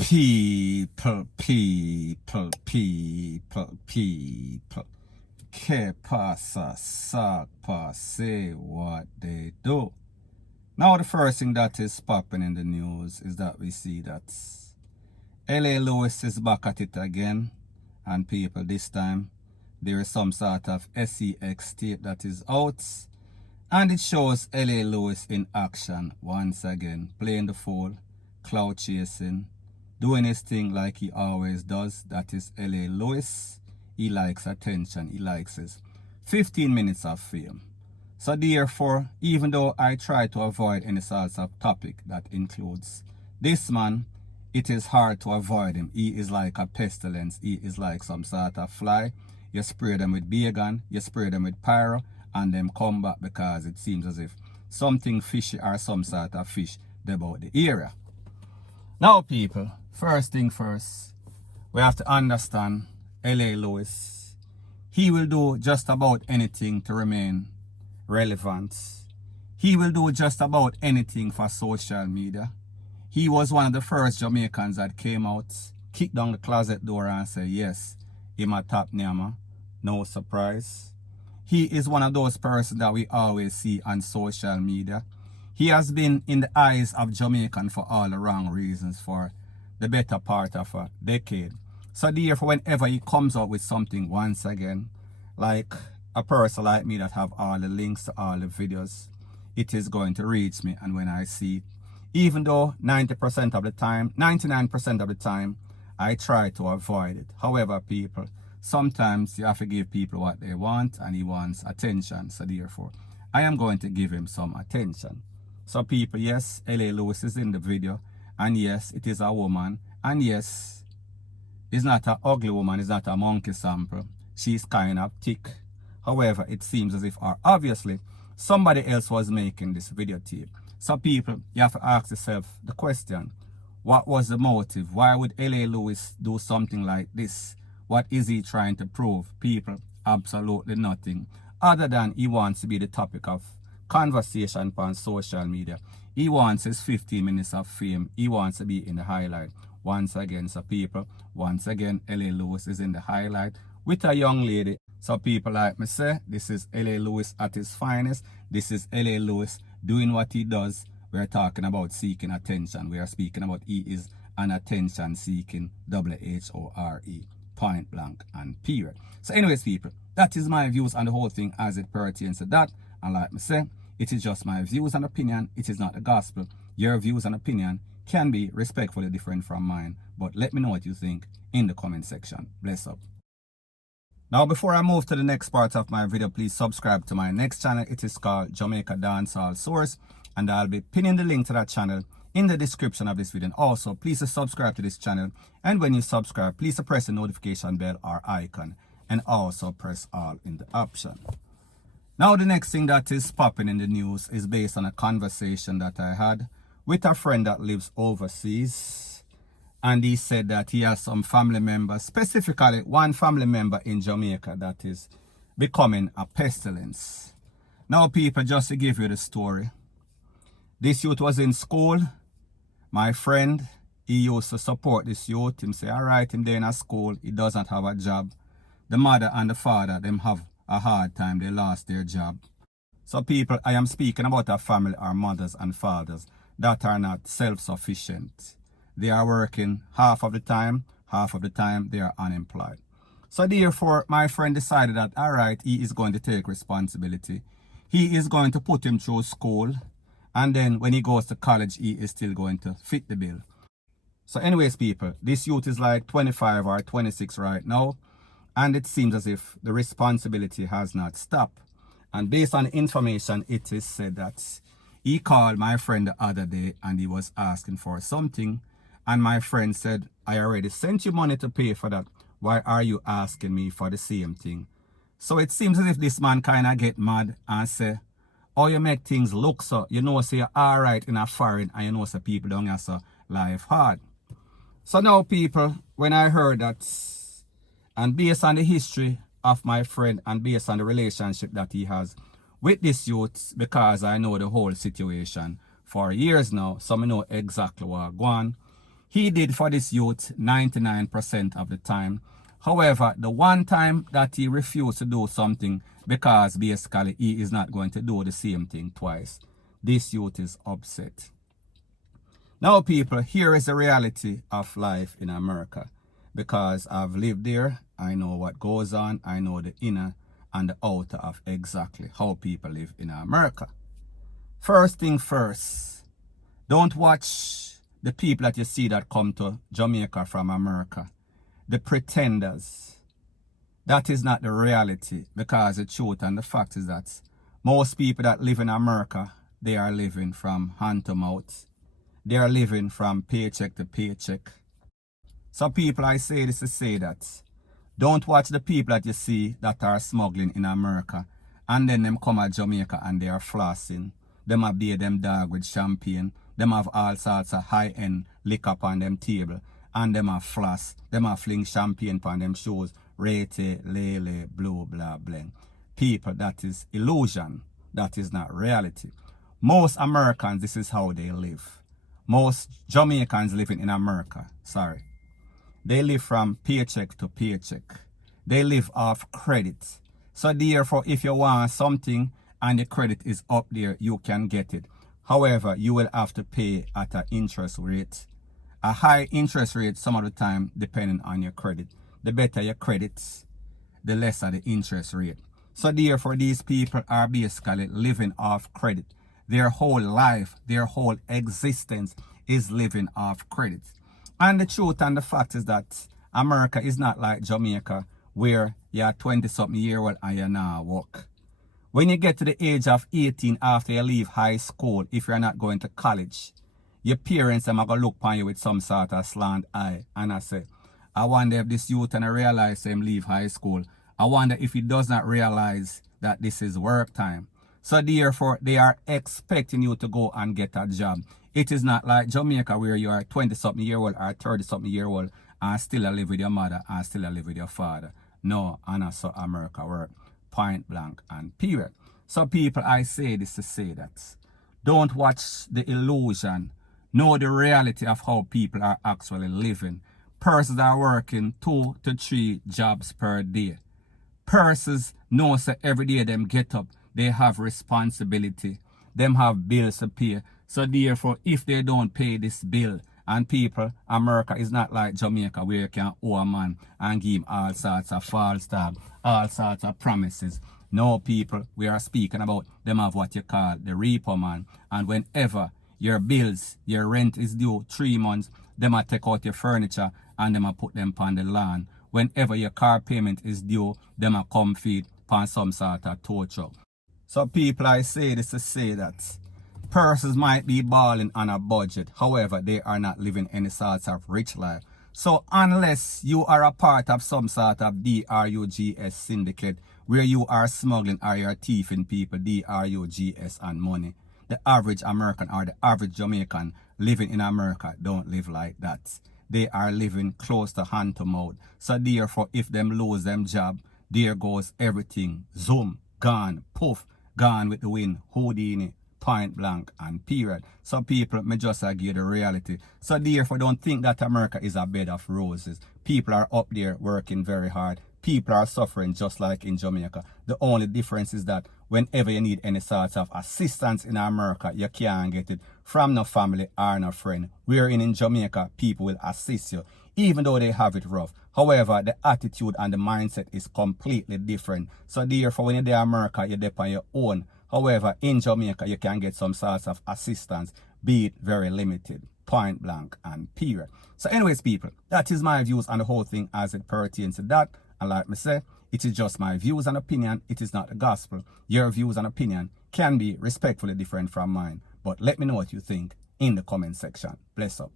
People. Que pasa, sac say what they do. Now the first thing that is popping in the news is that we see that LA Lewis is back at it again. And people, this time there is some sort of SEX tape that is out. And it shows LA Lewis in action once again, playing the fool, cloud chasing, doing his thing like he always does. That is LA Lewis. He likes attention. He likes his 15 minutes of fame. So therefore, even though I try to avoid any sort of topic that includes this man, it is hard to avoid him. He is like a pestilence. He is like some sort of fly. You spray them with bacon, you spray them with pyro, and them come back because it seems as if something fishy or some sort of fish about the area. Now people, first thing first, we have to understand LA Lewis. He will do just about anything to remain relevant. He will do just about anything for social media. He was one of the first Jamaicans that came out, kicked down the closet door and said, yes, I'm a top name. No surprise. He is one of those persons that we always see on social media. He has been in the eyes of Jamaican for all the wrong reasons for the better part of a decade. So therefore, whenever he comes out with something once again, like a person like me that have all the links to all the videos, it is going to reach me. And when I see it, even though 90% of the time, 99% of the time, I try to avoid it. However, people, sometimes you have to give people what they want, and he wants attention. So therefore, I am going to give him some attention. So people, yes, LA Lewis is in the video, and yes, it is a woman, and yes, it's not an ugly woman, it's not a monkey sample. She's kind of thick. However, it seems as if, or obviously, somebody else was making this videotape. So people, you have to ask yourself the question, what was the motive? Why would LA Lewis do something like this? What is he trying to prove? People, absolutely nothing. Other than he wants to be the topic of conversation on social media. He wants his 15 minutes of fame. He wants to be in the highlight. Once again, so people, once again, LA Lewis is in the highlight with a young lady. So people, like me say, this is LA Lewis at his finest. This is LA Lewis doing what he does. We're talking about seeking attention. We are speaking about he is an attention seeking, WHORE, point blank and period. So anyways, people, that is my views on the whole thing as it pertains to that. And like me say, it is just my views and opinion. It is not the gospel. Your views and opinion can be respectfully different from mine. But let me know what you think in the comment section. Bless up. Now, before I move to the next part of my video, please subscribe to my next channel. It is called Jamaica Dancehall Source, and I'll be pinning the link to that channel in the description of this video. And also, please subscribe to this channel. And when you subscribe, please press the notification bell or icon, and also press all in the option. Now, the next thing that is popping in the news is based on a conversation that I had with a friend that lives overseas. And he said that he has some family members, specifically one family member in Jamaica that is becoming a pestilence. Now people, just to give you the story. This youth was in school. My friend, he used to support this youth. Him say, all right, him there in a school, he doesn't have a job. The mother and the father, them have a hard time, they lost their job. So people, I am speaking about a family or mothers and fathers that are not self-sufficient. They are working half of the time they are unemployed. So therefore, my friend decided that, all right, he is going to take responsibility. He is going to put him through school. And then when he goes to college, he is still going to fit the bill. So anyways, people, this youth is like 25 or 26 right now. And it seems as if the responsibility has not stopped. And based on the information, it is said that he called my friend the other day and he was asking for something. And my friend said, I already sent you money to pay for that. Why are you asking me for the same thing? So it seems as if this man kind of get mad and say, oh, you make things look so, you know, say you're all right in a foreign, and you know, say people don't have so life hard. So now people, when I heard that, and based on the history of my friend and based on the relationship that he has with this youth, because I know the whole situation for years now, so I know exactly what's going on. He did for this youth 99% of the time. However, the one time that he refused to do something because basically he is not going to do the same thing twice, this youth is upset. Now, people, here is the reality of life in America. Because I've lived there, I know what goes on, I know the inner and the outer of exactly how people live in America. First thing first, don't watch the people that you see that come to Jamaica from America, the pretenders. That is not the reality, because the truth and the fact is that most people that live in America, they are living from hand to mouth. They are living from paycheck to paycheck. So people, I say this to say that don't watch the people that you see that are smuggling in America and then them come at Jamaica and they are flossing. Them have beer them dog with champagne. Them have all sorts of high-end liquor on them table. And them have floss. Them have fling champagne on them shoes. Rete, lele, blue, blah, bling. People, that is illusion. That is not reality. Most Americans, this is how they live. Most Jamaicans living in America, sorry, they live from paycheck to paycheck. They live off credit. So therefore, if you want something and the credit is up there, you can get it. However, you will have to pay at an interest rate. A high interest rate some of the time depending on your credit. The better your credits, the lesser the interest rate. So therefore, these people are basically living off credit. Their whole life, their whole existence is living off credit. And the truth and the fact is that America is not like Jamaica, where you're 20-something-year-old and you now work. When you get to the age of 18 after you leave high school, if you're not going to college, your parents are going to look upon you with some sort of slant eye. And I say, I wonder if this youth and I realize him leave high school. I wonder if he does not realize that this is work time. So therefore, they are expecting you to go and get a job. It is not like Jamaica where you are 20-something-year-old or 30-something-year-old and still live with your mother and still live with your father. No, and that's how America work. Point blank and period. So people, I say this to say that don't watch the illusion. Know the reality of how people are actually living. Persons are working 2 to 3 jobs per day. Persons know that every day them get up, they have responsibility. Them have bills to pay. So therefore, if they don't pay this bill, and people, America is not like Jamaica where you can owe a man and give him all sorts of false talk, all sorts of promises. No, people, we are speaking about them have what you call the repo man. And whenever your bills, your rent is due 3 months, them a take out your furniture and them a put them on the lawn. Whenever your car payment is due, them a come feed on some sort of tow truck. So people, I say this to say that persons might be balling on a budget. However, they are not living any sort of rich life. So unless you are a part of some sort of DRUGS syndicate where you are smuggling or you're thieving people, DRUGS and money, the average American or the average Jamaican living in America don't live like that. They are living close to hand to mouth. So therefore, if them lose them job, there goes everything. Zoom, gone, poof, gone with the wind, Houdini, point blank and period. So people, me just give the reality. So therefore, don't think that America is a bed of roses. People are up there working very hard. People are suffering just like in Jamaica. The only difference is that whenever you need any sort of assistance in America, you can't get it from no family or no friend. Wherein in Jamaica, people will assist you, even though they have it rough. However, the attitude and the mindset is completely different. So therefore, when you're there in America, you're there on your own. However, in Jamaica, you can get some sorts of assistance, be it very limited, point blank and period. So anyways, people, that is my views on the whole thing as it pertains to that. And like me say, it is just my views and opinion. It is not the gospel. Your views and opinion can be respectfully different from mine. But let me know what you think in the comment section. Bless up.